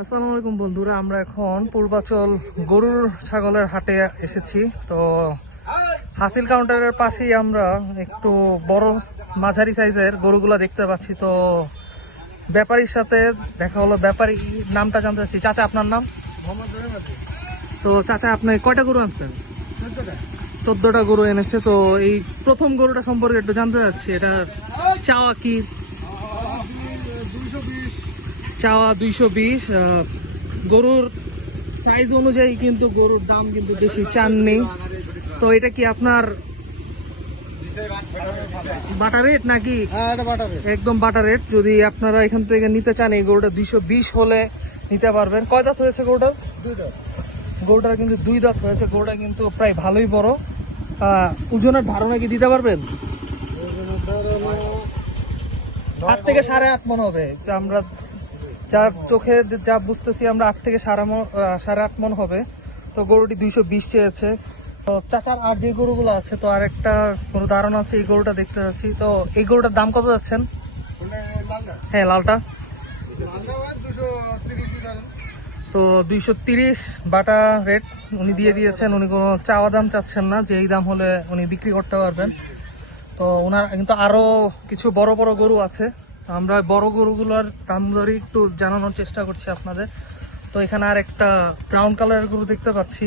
আসসালামু আলাইকুম বন্ধুরা আমরা এখন পূর্বাচল গরুর ছাগলের হাটে এসেছি। তো হাসিল কাউন্টারের পাশেই আমরা একটু বড় মাঝারি সাইজের গরুগুলা দেখতে পাচ্ছি। তো ব্যাপারীর সাথে দেখা হলো। ব্যাপারী নামটা জানতে চাচ্ছি। চাচা আপনার নাম? তো চাচা আপনি কয়টা গরু আনছেন? চোদ্দটা। গরু এনেছে। তো এই প্রথম গরুটা সম্পর্কে একটু জানতে চাচ্ছি। এটা চাওয়া কি? চাওয়া দুইশো বিশ গরুর সাইজ অনুযায়ী কিন্তু গরুর দাম কিন্তু বেশি চান নেই তো এটা কি আপনার বাটা রেট নাকি? একদম বাটা রেট যদি আপনারা এখান থেকে নিতে চান এই গরুটা দুইশো বিশ হলে নিতে পারবেন। কয় দাঁত হয়েছে গরুটার? গরুটার কিন্তু দুই দাঁত হয়েছে। গরুটা কিন্তু প্রায় ভালোই বড়। ওজনের ধারণা কি দিতে পারবেন? আট থেকে সাড়ে আট মন হবে। যা আমরা যা চোখে যা বুঝতেছি আমরা আট থেকে সাড়ে সাড়ে আট মন হবে। তো গরুটি দুইশো বিশ চেয়েছে। তো চাচার আর যে গরুগুলো আছে, তো আরেকটা গরু ধারণা আছে, এই গরুটা দেখতে যাচ্ছি তো এই গরুটার দাম কত যাচ্ছেন? হ্যাঁ লালটা। তো দুইশো তিরিশ বাটা রেট উনি দিয়ে দিয়েছেন। উনি কোনো চাওয়া দাম চাচ্ছেন না যে এই দাম হলে উনি বিক্রি করতে পারবেন। তো ওনার কিন্তু আরও কিছু বড় বড় গরু আছে। আমরা বড় গরুগুলোর দাম দরে একটু জানানোর চেষ্টা করছি আপনাদের। তো এখানে আর একটা ব্রাউন কালারের গরু দেখতে পাচ্ছি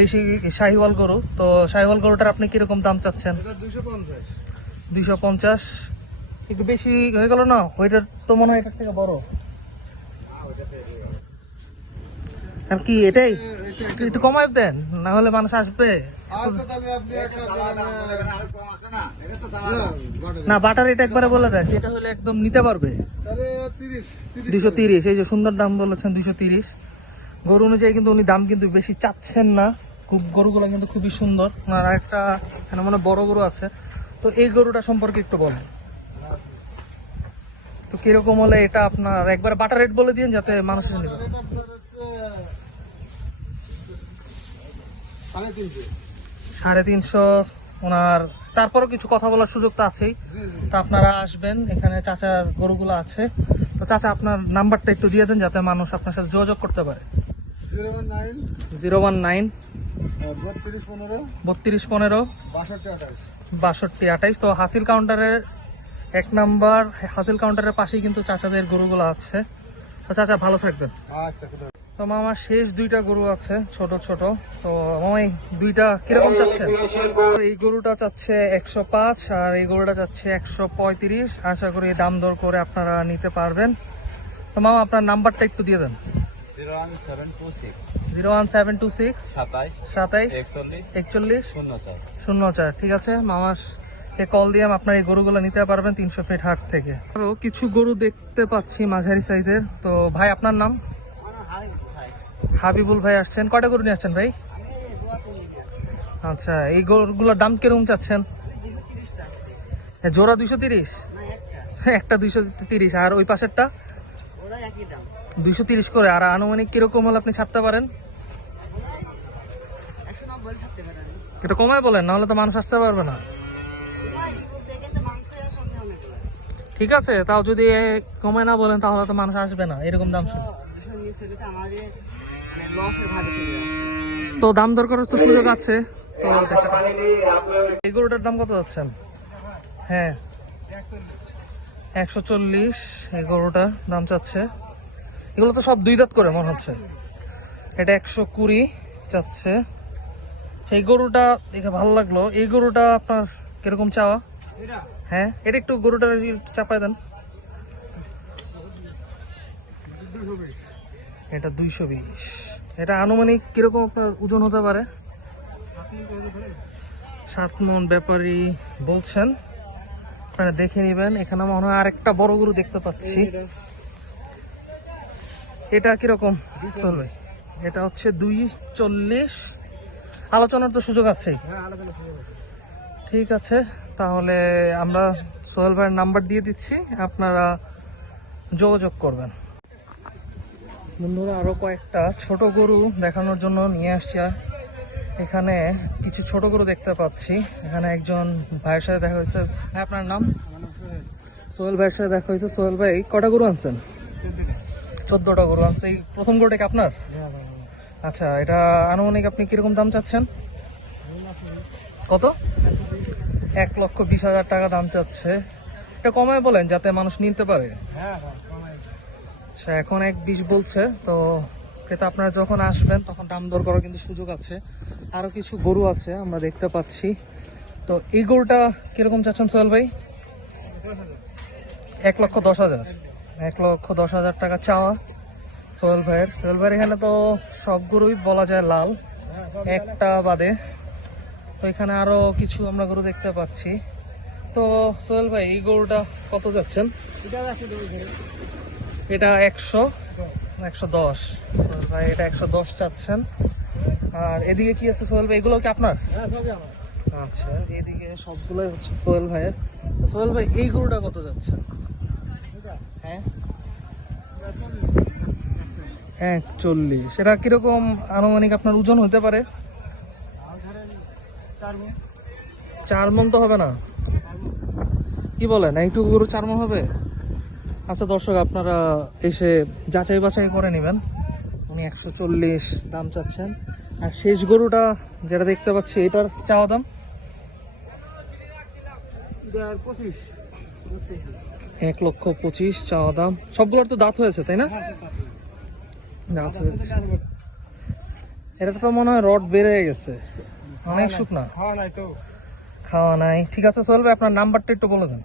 দেশি শাহিওয়াল গরু। তো শাহিওয়াল গরুটার আপনি কীরকম দাম চাচ্ছেন? দুইশো পঞ্চাশ। একটু বেশি হয়ে গেল না? ওইটার তো মনে হয় এটার থেকে বড়। আর কি এটাই? একটু কমায় দেন না হলে মানুষ আসবে। না? বাটার এটা একবারে বলে দেন যেটা হলে একদম নিতে পারবে। দুশো তিরিশ এই যে সুন্দর দাম বলেছেন দুশো তিরিশ। গরু অনুযায়ী কিন্তু উনি দাম কিন্তু বেশি চাচ্ছেন না। খুব গরুগুলো কিন্তু খুবই সুন্দর। ওনার একটা এখানে মানে বড় গরু আছে। তো এই গরুটা সম্পর্কে একটু বলেন। তো কীরকম হলে এটা আপনার একবার বাটার রেট বলে দিন যাতে মানুষ সাড়ে তিনশো। ওনার তারপরও কিছু কথা বলার সুযোগ তো আছেই। তা আপনারা আসবেন এখানে চাচার গরুগুলো আছে। তো চাচা আপনার নাম্বারটা একটু দিয়ে দেন যাতে মানুষ আপনার সাথে যোগাযোগ করতে পারে। জিরো ওয়ান নাইন বত্রিশ পনেরো বাষট্টি আঠাইশ তো হাসিল কাউন্টারের এক নাম্বার হাসিল কাউন্টারের পাশেই কিন্তু চাচাদের গরুগুলো আছে। তো চাচা ভালো থাকবেন। আচ্ছা তো মামা শেষ দুইটা গরু আছে ছোট ছোট। তো মামাই দুইটা কীরকম চাচ্ছেন তো এই গরুটা চাচ্ছে একশো পাঁচ আর এই গরুটা চাচ্ছে একশো পঁয়ত্রিশ। আশা করি দাম দর করে আপনারা নিতে পারবেন। তো মামা আপনার নাম্বারটা একটু দিয়ে দেন। Zero one seven two six. সাতাইশ। একচল্লিশ। শূন্য চার। ঠিক আছে? মামার কল দিয়ে আপনার এই গরুগুলো নিতে পারবেন তিনশো ফিট হাট থেকে। আরও কিছু গরু দেখতে পাচ্ছি মাঝারি সাইজের তো ভাই আপনার নাম? হাবিবুল ভাই আসছেন। কটা গরু নিয়ে আসছেন ভাই? আচ্ছা এই গরুগুলোর দাম কীরকম চাচ্ছেন? জোড়া দুইশো তিরিশ? একটা দুইশো তিরিশ, আর ওই পাশেরটা? দুইশো তিরিশ করে, আর আনুমানিক কীরকম হলে আপনি ছাড়তে পারেন? এটা কমায় বলেন, নাহলে তো মানুষ আসতে পারবে না। ঠিক আছে, তাও যদি কমায় না বলেন, তাহলে তো মানুষ আসবে না, এরকম দাম শুনে। তো দাম দর করার তো সুযোগ আছে, তো এই গরুটার দাম কত যাচ্ছেন? হ্যাঁ। একশো চল্লিশ, এই গরুটার দাম চাচ্ছে। এগুলো তো সব দুই দাঁত করে, মনে হচ্ছে। এটা একশো কুড়ি চাচ্ছে। সেই গরুটা দেখে ভালো লাগল। এই গরুটা আপনার কীরকম চাওয়া? হ্যাঁ এটা একটু গরুটার চাপায় দেন। এটা দুইশো বিশ। এটা আনুমানিক কীরকম আপনার ওজন হতে পারে? ষাট মন ব্যাপারী বলছেন। আপনারা দেখে নেবেন। এখানে মনে হয় আরেকটা বড় গরু দেখতে পাচ্ছি। এটা কীরকম চলবে? এটা হচ্ছে দুই চল্লিশ। আলোচনার তো সুযোগ আছেই। ঠিক আছে, তাহলে আমরা সোহেল ভাইয়ের নাম্বার দিয়ে দিচ্ছি। আপনারা যোগাযোগ করবেন। বন্ধুরা আরও কয়েকটা ছোট গরু দেখানোর জন্য নিয়ে আসছি। এখানে কিছু ছোট গরু দেখতে পাচ্ছি। এখানে একজন ভাইয়ের সাথে দেখা হয়েছে। ভাই, আপনার নাম? সোহেল ভাইয়ের সাথে দেখা হয়েছে। সোহেল ভাই, কটা গরু আনছেন? চোদ্দটা গরু আনছে। এই প্রথম গরুটা কি আপনার? আচ্ছা এটা আনুমানিক আপনি কীরকম দাম চাচ্ছেন? কত? এক লক্ষ বিশ হাজার টাকা দাম চাচ্ছে। এটা কমায় বলেন, যাতে মানুষ নিতে পারে। হ্যাঁ আচ্ছা এখন এক বিশ বলছে, তো ক্রেতা আপনারা যখন আসবেন, তখন দাম দর করার কিন্তু সুযোগ আছে। আরও কিছু গরু আছে, আমরা দেখতে পাচ্ছি। তো এই গরুটা কীরকম চাচ্ছেন সোহেল ভাই? এক লক্ষ দশ হাজার। এক লক্ষ দশ হাজার টাকা চাওয়া সোহেল ভাইয়ের। সোহেল ভাইয়ের এখানে তো সব গরুই বলা যায় লাল, একটা বাদে। তো এখানে আরও কিছু আমরা গরু দেখতে পাচ্ছি। তো সোহেল ভাই, এই গরুটা কত যাচ্ছেন? এটা একশো একশো দশ। ভাই এটা একশো দশ চাচ্ছেন। আর এদিকে কি আছে সোহেল ভাই? এগুলো কি আপনার? আচ্ছা এদিকে সবগুলোই হচ্ছে সোহেল ভাইয়ের। সোহেল ভাই এই গরুটা কত যাচ্ছে হ্যাঁ। এক চল্লিশ। এটা কীরকম আনুমানিক আপনার ওজন হতে পারে? চার মন তো হবে না। কি বলেন একটু গরু চার মন হবে? আচ্ছা দর্শক আপনারা এসে যাচাই বাছাই করে নেবেন। উনি একশো চল্লিশ দাম চাচ্ছেন। আর শেষ গরুটা যেটা দেখতে পাচ্ছি এটার চাওয়া দাম? এক লক্ষ পঁচিশ চাওয়া দাম। সবগুলোর তো দাঁত হয়েছে তাই না? দাঁত হয়েছে। এটা তো মনে হয় রড বেড়ে গেছে। অনেক শুকনা। খাওয়া নাই খাওয়া নাই। ঠিক আছে চলবে আপনার নাম্বারটা একটু বলে দেন।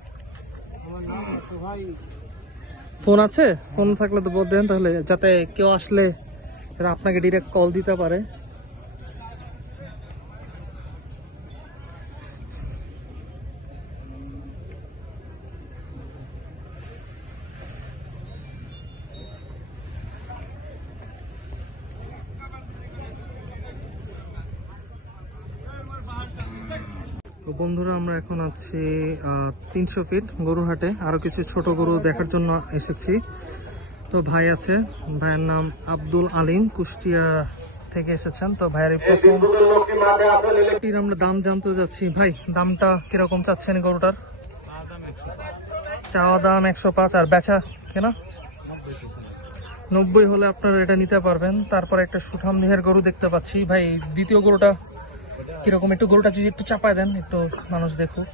ফোন আছে? ফোন থাকলে তো দেন তাহলে যাতে কেউ আসলে আপনাকে ডিরেক্ট কল দিতে পারে। বন্ধুরা আমরা এখন আছি তিনশো ফিট গরুহাটে আরও কিছু ছোট গরু দেখার জন্য এসেছি। তো ভাই আছে ভাইয়ের নাম আব্দুল আলিম কুষ্টিয়া থেকে এসেছেন। তো ভাইয়ের প্রথম আমরা দাম জানতে যাচ্ছি। ভাই দামটা কীরকম চাচ্ছেন গরুটার? চাওয়া দাম একশো পাঁচ আর বেচা কেনা? নব্বই হলে আপনারা এটা নিতে পারবেন। তারপর একটা সুঠাম দেহের গরু দেখতে পাচ্ছি। ভাই দ্বিতীয় গরুটা কীরকম একটু গরুটা যদি একটু চাপায় দেন, একটু মানুষ দেখুক।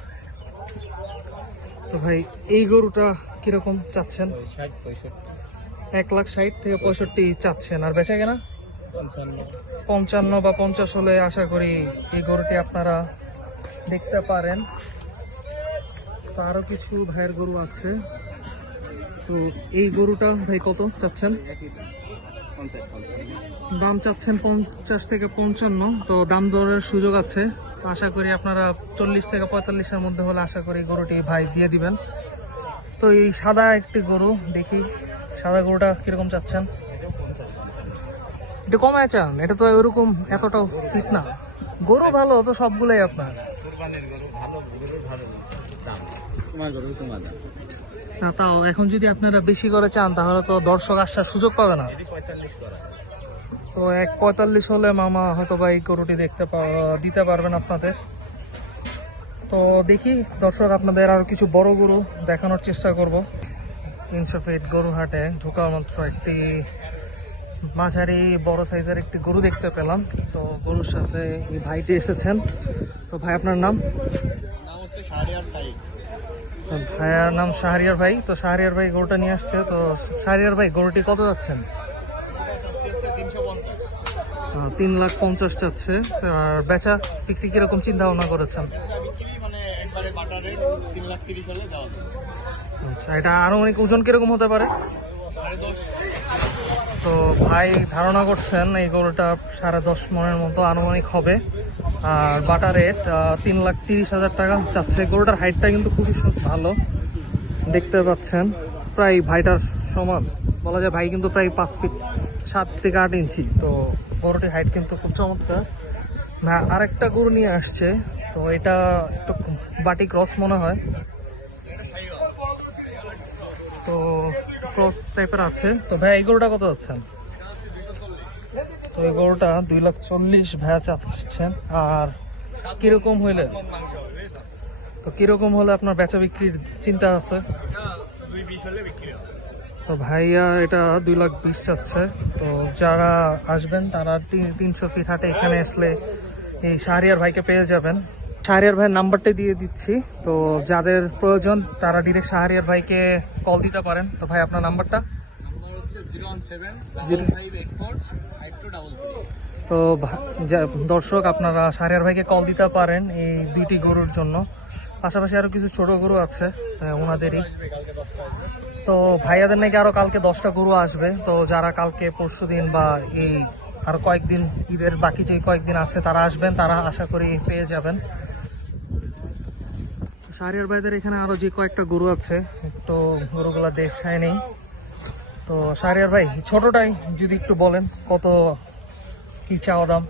তো ভাই, এই গরুটা কীরকম চাচ্ছেন? এক লাখ ষাট থেকে পঁয়ষট্টি চাচ্ছেন। আর বেচা কেনা? পঞ্চান্ন বা পঞ্চাশ হলে আশা করি এই গরুটি আপনারা দেখতে পারেন। তো আরও কিছু ভাইয়ের গরু আছে। তো এই গরুটা ভাই কত চাচ্ছেন? দাম চাচ্ছেন পঞ্চাশ থেকে পঞ্চান্ন তো দাম দরের সুযোগ আছে। তো আশা করি আপনারা চল্লিশ থেকে পঁয়তাল্লিশের মধ্যে হলে আশা করি গরুটি ভাই দিয়ে দিবেন। তো এই সাদা একটি গরু দেখি সাদা গরুটা কীরকম চাচ্ছেন। এটা কমায় চান এটা তো ওরকম এতটাও ফিট না। গরু ভালো তো সবগুলোই আপনার। না, তাও এখন যদি আপনারা বেশি করে চান, তাহলে তো দর্শক আসার সুযোগ পাবে না। তো এক পঁয়তাল্লিশ হলে মামা হয়তো বা এই গরুটি দেখতে দিতে পারবেন আপনাদের। তো দেখি দর্শক আপনাদের আর কিছু বড় গরু দেখানোর চেষ্টা করব। তিনশো ফিট গরু হাটে ঢোকার মাত্র একটি মাঝারি, বড় সাইজের একটি গরু দেখতে পেলাম। তো গরুর সাথে এই ভাইটি এসেছেন। তো ভাই, আপনার নাম? হচ্ছে ভাইয়ার নাম শাহরিয়ার ভাই। তো শাহরিয়ার ভাই গরুটা নিয়ে আসছে। তো শাহরিয়ার ভাই, গরুটি কত যাচ্ছেন? তিন লাখ পঞ্চাশ যাচ্ছে। আর বেচা বিক্রি কীরকম চিন্তা ভাবনা করেছেন? আচ্ছা এটা আনুমানিক ওজন কীরকম হতে পারে? তো ভাই ধারণা করছেন এই গরুটা সাড়ে দশ মনের মতো আনুমানিক হবে। আর বাটা রেট তিন লাখ তিরিশ হাজার টাকা চাচ্ছে। গরুটার হাইটটা কিন্তু খুবই ভালো। দেখতে পাচ্ছেন, প্রায় ভাইটার সমান। বলা যায় ভাই কিন্তু প্রায় পাঁচ ফিট সাত থেকে আট ইঞ্চি। তো গরুটির হাইট কিন্তু খুব চমৎকার। না, আরেকটা গরু নিয়ে আসছে। তো এটা একটু বাটি ক্রস মনে হয়। তো ক্রস টাইপের আছে। তো ভাই, এই গরুটা কত যাচ্ছেন তো এই গরুটা দুই লাখ চল্লিশ ভাইয়া চাচ্ছেন আর কীরকম হইলে? তো কীরকম হলে আপনার বেচা বিক্রির চিন্তা আছে? তো ভাইয়া, এটা দুই লাখ বিশ চাচ্ছে তো যারা আসবেন, তারা তিন- তিনশো ফিট হাটে এখানে আসলে এই শাহরিয়ার ভাইকে পেয়ে যাবেন। শাহরিয়ার ভাইয়ের নাম্বারটা দিয়ে দিচ্ছি। তো যাদের প্রয়োজন তারা ডিরেক্ট শাহরিয়ার ভাইকে কল দিতে পারেন। তো ভাই আপনার নাম্বারটা? তো দর্শক আপনারা শাহরিয়ার ভাইকে কল দিতে পারেন এই দুইটি গরুর জন্য। পাশাপাশি আরও কিছু ছোট গরু আছে ওনাদেরই। তো ভাইয়াদের নাকি আরও কালকে দশটা গরু আসবে। তো যারা কালকে পরশু দিন বা এই আরও কয়েকদিন ঈদের বাকি যে কয়েকদিন আছে তারা আসবেন তারা আশা করি পেয়ে যাবেন। শাহরিয়ার ভাইদের এখানে আরও যে কয়েকটা গরু আছে, একটু গরুগুলা দেখায় নেই। তো শাহরিয়ার ভাই, ছোটটাই যদি একটু বলেন, কত, কি চাওয়া দাম?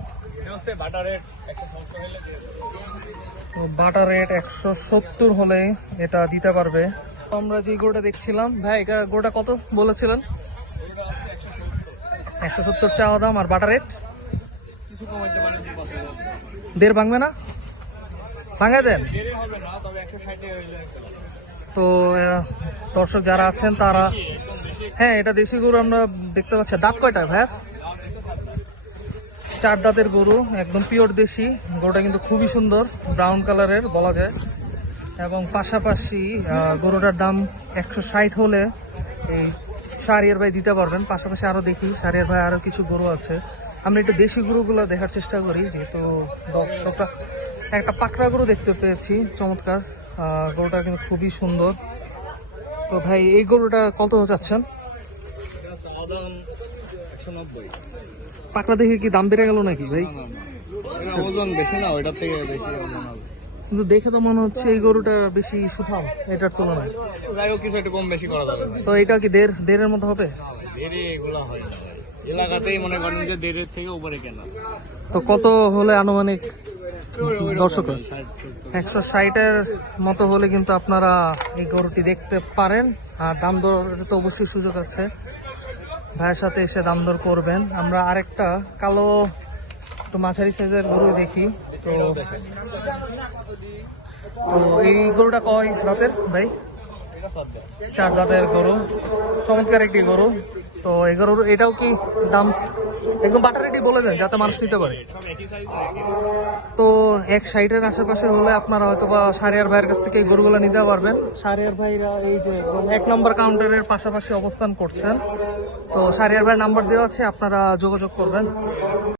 বাটার রেট একশো সত্তর হলে এটা দিতে পারবে। আমরা যে গরুটা দেখছিলাম, ভাই, এটা গরুটা কত বলেছিলেন? একশো সত্তর চাওয়া দাম, আর বাটার রেট? দেড় ভাঙবে না? ভাঙায় দেন? তো দর্শক যারা আছেন তারা হ্যাঁ এটা দেশি গরু আমরা দেখতে পাচ্ছি। দাঁত কয়টা ভাই? চার দাঁতের গরু একদম পিওর দেশি। গরুটা কিন্তু খুবই সুন্দর ব্রাউন কালারের বলা যায়। এবং পাশাপাশি গরুটার দাম একশো ষাট হলে এই সারিয়ার ভাই দিতে পারবেন। পাশাপাশি আরও দেখি সারিয়ার ভাই আরও কিছু গরু আছে। আমরা একটু দেশি গরুগুলো দেখার চেষ্টা করি যেহেতু দর্শকরা একটা পাকড়া গরু দেখতে পেয়েছি চমৎকার। গরুটা কিন্তু খুবই সুন্দর। তো ভাই এই গরুটা কত চাচ্ছেন? পাকড়া দেখে কি দাম বেড়ে গেল নাকি ভাই? ওজন বেশি না ওইটার থেকে বেশি কিন্তু দেখে তো মনে হচ্ছে এই গরুটা বেশি সুঠাম এটার তুলনায়। যাই হোক কিছু একটু কম বেশি করা যাবে তো এটা কি দেড় দেড়ের মতো হবে? এগুলো হয় এলাকাতেই মনে করেন যে দেড়ের থেকে উপরে কেনা। তো কত হলে আনুমানিক দর্শক, একশো ষাটের মতো হলে কিন্তু আপনারা এই গরুটি দেখতে পারেন। আর দাম দর তো অবশ্যই সুযোগ আছে। ভাইয়ের সাথে এসে দাম দর করবেন। আমরা আরেকটা কালো, একটু মাঝারি সাইজের গরু দেখি। তো তো এই গরুটা কয় দাঁতের ভাই? চার দাঁতের গরু, চমৎকার একটি গরু। তো এই গরুর এটাও কি দাম? একদম বাটার বাটারেটি বলে দেন, যাতে মানুষ নিতে পারে। তো এক সাইডের আশেপাশে হলে আপনারা হয়তো বা সারিয়ার ভাইয়ের কাছ থেকে এই গরুগুলো নিতে পারবেন। সারিয়ার ভাইরা এই যে এক নম্বর কাউন্টারের পাশাপাশি অবস্থান করছেন। তো সারিয়ার ভাইয়ের নাম্বার দেওয়া আছে, আপনারা যোগাযোগ করবেন।